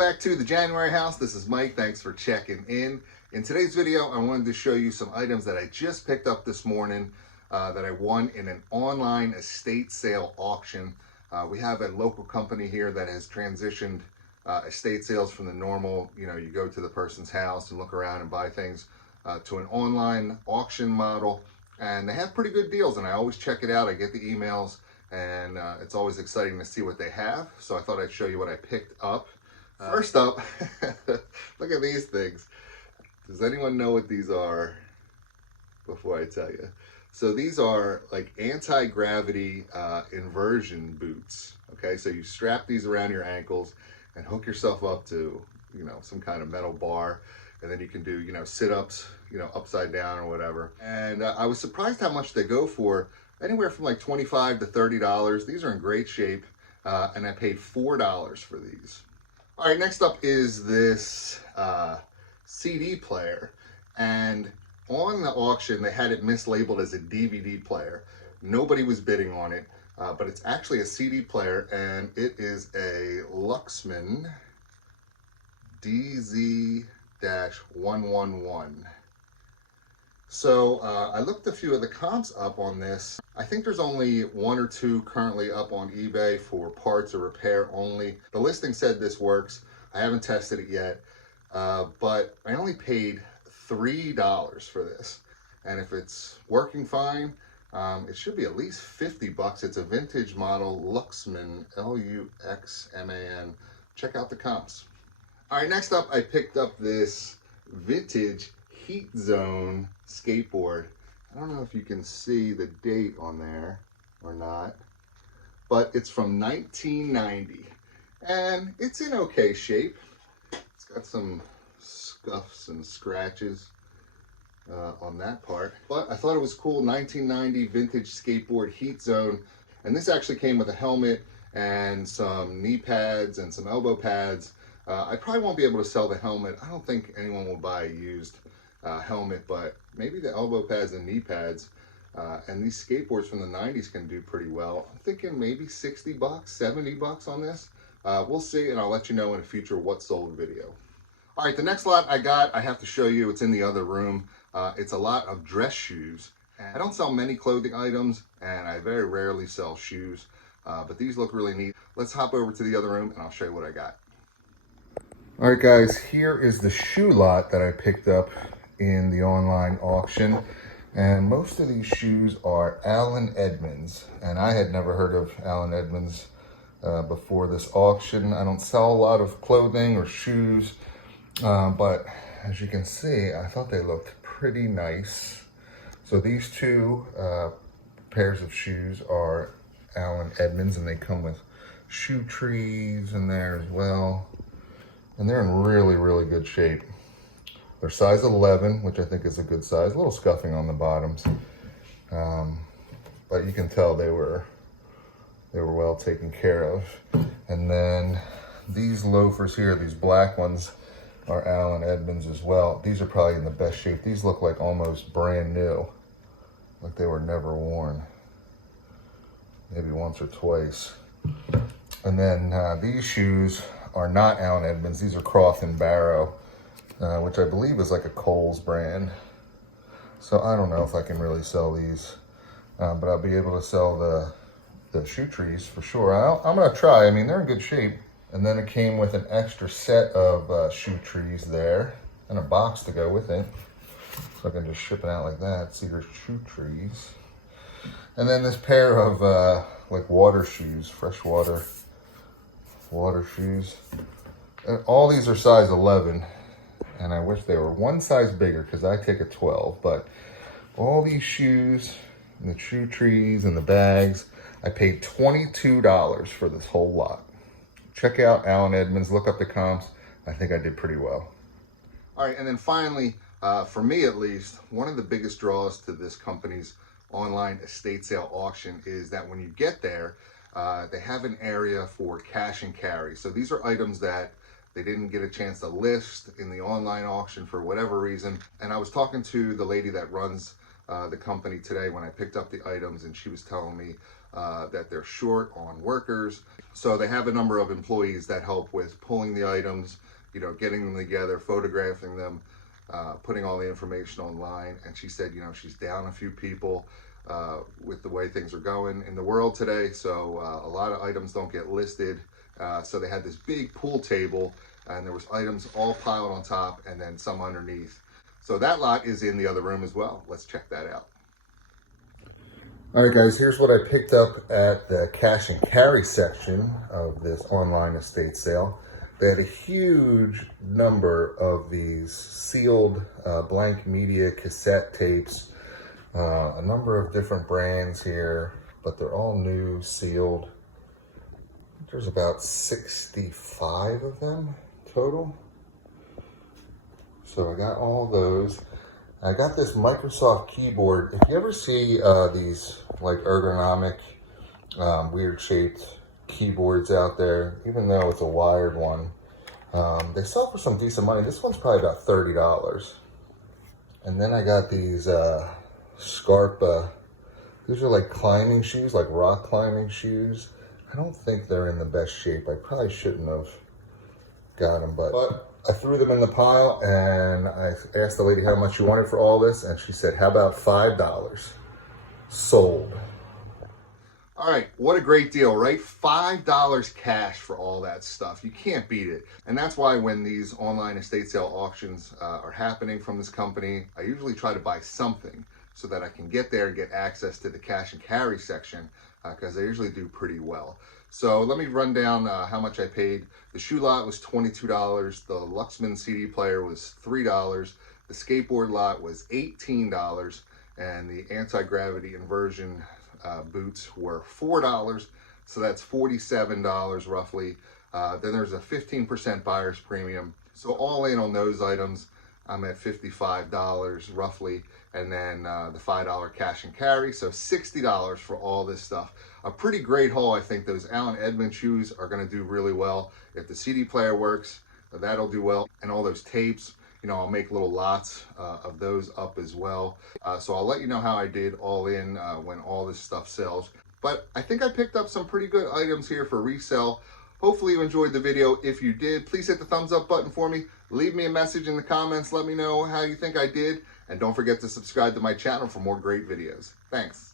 back to the January house. This is Mike. Thanks for checking in. In today's video, I wanted to show you some items that I just picked up this morning that I won in an online estate sale auction. We have a local company here that has transitioned estate sales from the normal, you go to the person's house and look around and buy things to an online auction model. And they have pretty good deals, and I always check it out. I get the emails, and it's always exciting to see what they have. So I thought I'd show you what I picked up. First up, look at these things. Does anyone know what these are before I tell you? So these are like anti-gravity inversion boots. Okay, so you strap these around your ankles and hook yourself up to, some kind of metal bar. And then you can do, sit-ups, upside down or whatever. And I was surprised how much they go for, anywhere from like $25 to $30. These are in great shape, and I paid $4 for these. All right, next up is this CD player. And on the auction, they had it mislabeled as a DVD player. Nobody was bidding on it, but it's actually a CD player, and it is a Luxman DZ-111. So I looked a few of the comps up on this. I think there's only one or two currently up on eBay for parts or repair only. The listing said this works. I haven't tested it yet, but I only paid $3 for this. And if it's working fine, it should be at least 50 bucks. It's a vintage model Luxman, L-U-X-M-A-N. Check out the comps. All right, next up, I picked up this vintage Heat Zone skateboard. I don't know if you can see the date on there or not, but it's from 1990, and it's in okay shape. It's got some scuffs and scratches on that part, but I thought it was cool. 1990 vintage skateboard Heat Zone, and this actually came with a helmet and some knee pads and some elbow pads. I probably won't be able to sell the helmet. I don't think anyone will buy a used helmet, but maybe the elbow pads and knee pads. And these skateboards from the 90s can do pretty well. I'm thinking maybe 60 bucks, 70 bucks on this. We'll see, and I'll let you know in a future what sold video. All right, the next lot I got, I have to show you. It's in the other room. It's a lot of dress shoes. I don't sell many clothing items, and I very rarely sell shoes, but these look really neat. Let's hop over to the other room, and I'll show you what I got. All right, guys, here is the shoe lot that I picked up in the online auction. And most of these shoes are Allen Edmonds. And I had never heard of Allen Edmonds before this auction. I don't sell a lot of clothing or shoes, but as you can see, I thought they looked pretty nice. So these two pairs of shoes are Allen Edmonds, and they come with shoe trees in there as well. And they're in really, really good shape. They're size 11, which I think is a good size. A little scuffing on the bottoms, but you can tell they were well taken care of. And then these loafers here, these black ones, are Allen Edmonds as well. These are probably in the best shape. These look like almost brand new, like they were never worn, maybe once or twice. And then these shoes are not Allen Edmonds. These are Croft and Barrow, which I believe is like a Kohl's brand. So I don't know if I can really sell these, but I'll be able to sell the shoe trees for sure. I'm gonna try. I mean, they're in good shape. And then it came with an extra set of shoe trees there and a box to go with it. So I can just ship it out like that. See, there's shoe trees. And then this pair of like water shoes, freshwater water shoes. And all these are size 11, and I wish they were one size bigger because I take a 12. But all these shoes and the shoe trees and the bags, I paid $22 for this whole lot. Check out Allen Edmonds, look up the comps. I think I did pretty well. All right, and then finally, for me at least, one of the biggest draws to this company's online estate sale auction is that when you get there, they have an area for cash and carry. So these are items that they didn't get a chance to list in the online auction for whatever reason. And I was talking to the lady that runs the company today when I picked up the items, and she was telling me that they're short on workers. So they have a number of employees that help with pulling the items, you know, getting them together, photographing them, putting all the information online. And she said, you know, she's down a few people with the way things are going in the world today. So a lot of items don't get listed. So they had this big pool table, and there was items all piled on top and then some underneath. So that lot is in the other room as well. Let's check that out. All right, guys, here's what I picked up at the cash and carry section of this online estate sale. They had a huge number of these sealed blank media cassette tapes, a number of different brands here, but they're all new, sealed. There's about 65 of them total. So I got all those. I got this Microsoft keyboard. If you ever see these like ergonomic, weird shaped keyboards out there, even though it's a wired one, they sell for some decent money. This one's probably about $30. And then I got these Scarpa. These are like climbing shoes, like rock climbing shoes. I don't think they're in the best shape. I probably shouldn't have got them, but I threw them in the pile, and I asked the lady how much she wanted for all this, and she said, how about $5? Sold. All right, what a great deal, right? $5 cash for all that stuff. You can't beat it. And that's why when these online estate sale auctions are happening from this company, I usually try to buy something so that I can get there and get access to the cash and carry section, because they usually do pretty well. So let me run down how much I paid. The shoe lot was $22. The Luxman CD player was $3. The skateboard lot was $18. And the anti-gravity inversion boots were $4. So that's $47 roughly. Then there's a 15% buyer's premium. So all in on those items, I'm at $55 roughly, and then the $5 cash and carry, so $60 for all this stuff. A pretty great haul. I think those Allen Edmonds shoes are going to do really well. If the CD player works, that'll do well. And all those tapes, you know, I'll make little lots of those up as well. So I'll let you know how I did all in when all this stuff sells. But I think I picked up some pretty good items here for resale. Hopefully you enjoyed the video. If you did, please hit the thumbs up button for me. Leave me a message in the comments. Let me know how you think I did. And don't forget to subscribe to my channel for more great videos. Thanks.